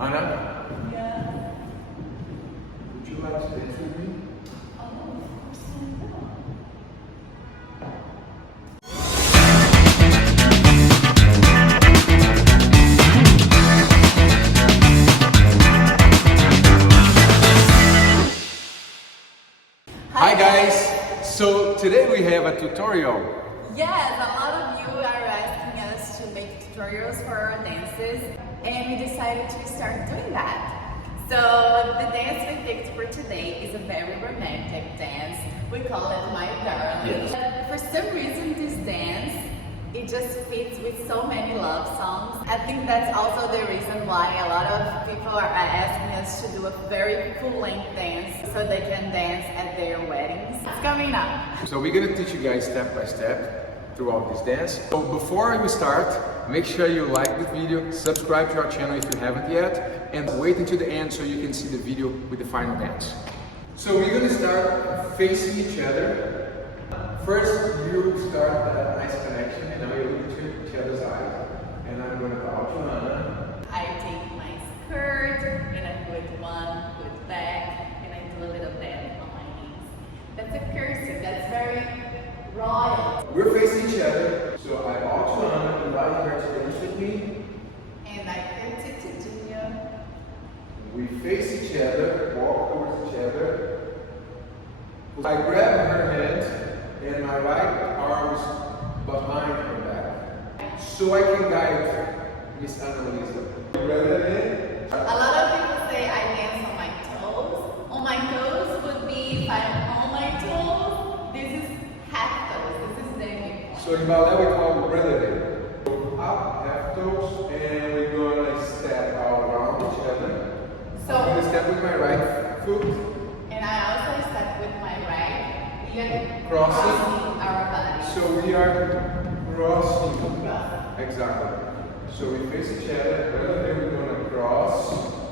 Anna? Yeah. Would you like to dance with me? Oh, of course I will. Hi guys! So today we have a tutorial. Yes, a lot of you are asking us to make tutorials for our dances, and we decided to start doing that. So the dance we picked for today is a very romantic dance. We call it My Darling. For some reason, this dance, it just fits with so many love songs. I think that's also the reason why a lot of people are asking us to do a very full-length dance so they can dance at their weddings. It's coming up. So we're gonna teach you guys step by step throughout this dance. So before we start, make sure you like the video, subscribe to our channel if you haven't yet, and wait until the end so you can see the video with the final dance. So we're gonna start facing each other. First, you start that nice connection, and now you look into each other's eyes. And I'm gonna talk to Anna. I take my skirt and I put one foot back and I do a little dance on my knees. That's a cursive, that's very royal. We're facing each other, so I talk to Anna, invite her to dance with me. And I curtsy to Junio. We face each other, walk towards each other. I grab her hand and my right arm's behind her back, so I can guide Miss Luiza. A lot of people say I dance on my toes. On my toes would be if I'm on my toes. This is half toes. This is the So in ballet we call it relative. Up, half toes, and we're gonna step out around each other. So I'm gonna step with my right foot. And I also step with my right. We are Crossing our body. So we are crossing. Exactly. So we face each other. Relative, we're gonna cross.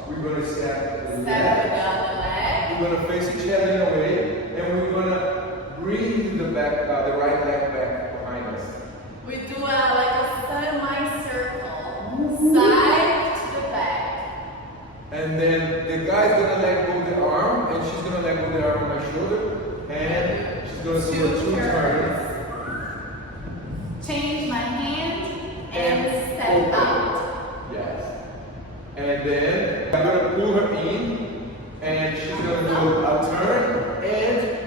We're gonna step Step left. with the other leg. We're gonna face each other in a way, and we're gonna bring the back, the right leg back behind us. We do like a semi-circle, side to the back. And then the guy's gonna let go of the arm, and she's gonna let go of the arm on my shoulder, and she's gonna do a two turn. Change my hand and step out. Yes. And then I'm gonna pull her in, and she's gonna do a turn, and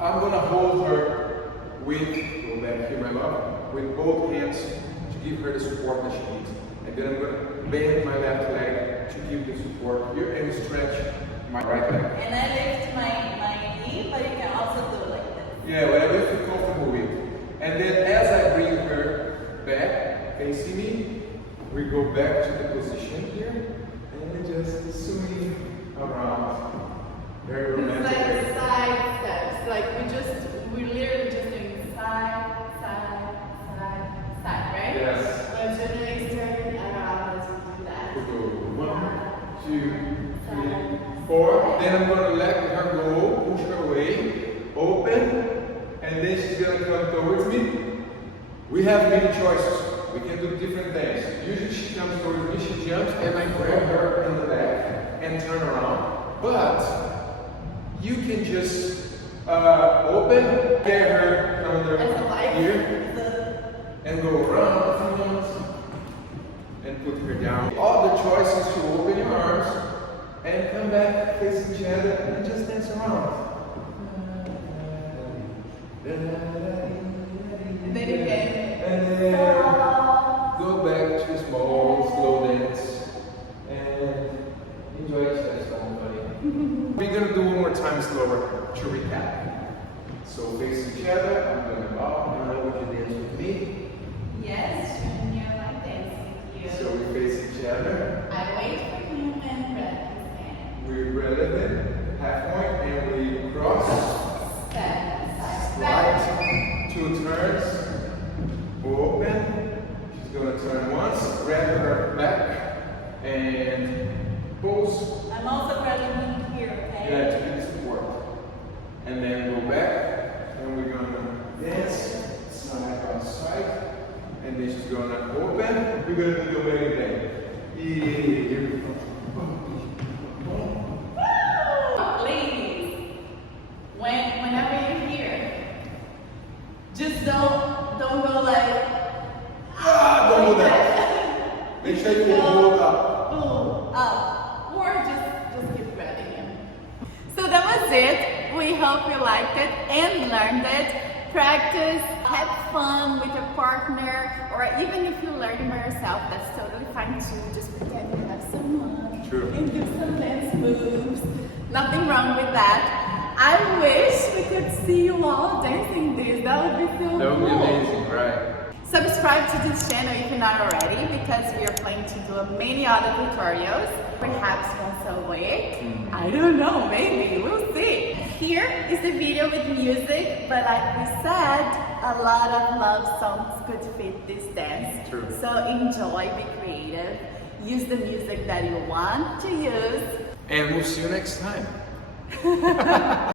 I'm gonna hold her with, go back here, my love, with both hands to give her the support that she needs. And then I'm gonna bend my left leg to give the support here and stretch my right leg. And I lift my knee, but you can also do like this. Yeah, whatever you feel comfortable with. And then as I bring her back, facing me, we go back to the position here, and we just swing around. Very It's romantic. like side steps. Like we literally just doing side, side, side, side, right? Yes. When Junio is turning around, let's do that. We go 1, 2, 3, 4. Then I'm gonna let her go, push her away, open, and then she's gonna come towards me. We have many choices. We can do different things. Usually she comes towards me, she jumps, and I grab her in the back and turn around. But you can just open, get her under here, and go around if you want, and put her down. All the choices to open your arms and come back, face each other, and just dance around. And then you can And then go back to small, slow dance, and enjoy each other's company. We're gonna do one more time slower to recap. So face each other, I'm gonna bow, and now would you dance with me? yes, Junio, I dance with you. So we face each other, I wait for you and grab his hand. we relevant, half point, and we cross, Step, side, right, 2 turns, open, she's gonna turn once, grab her back, and pulse. I'm also grabbing him here, okay? Yeah, to give support. And then go back, and we're gonna dance side by side, and then she's gonna open. We're gonna do the wedding thing. Yeah, here we go. up. Pull up. Or just keep grabbing him. So that was it. We hope you liked it and learned it. Practice, have fun with your partner, or even if you're learning by yourself, that's totally fine too. Just pretend you have someone. True. And do some dance moves. Nothing wrong with that. I wish we could see you all dancing this. That would be so cool. That would be amazing, right? Subscribe to this channel if you're not already, because we are planning to do many other tutorials, perhaps once a week. I don't know, maybe, we'll see. Here is the video with music, but like we said, a lot of love songs could fit this dance. True. So enjoy, be creative, use the music that you want to use. And we'll see you next time.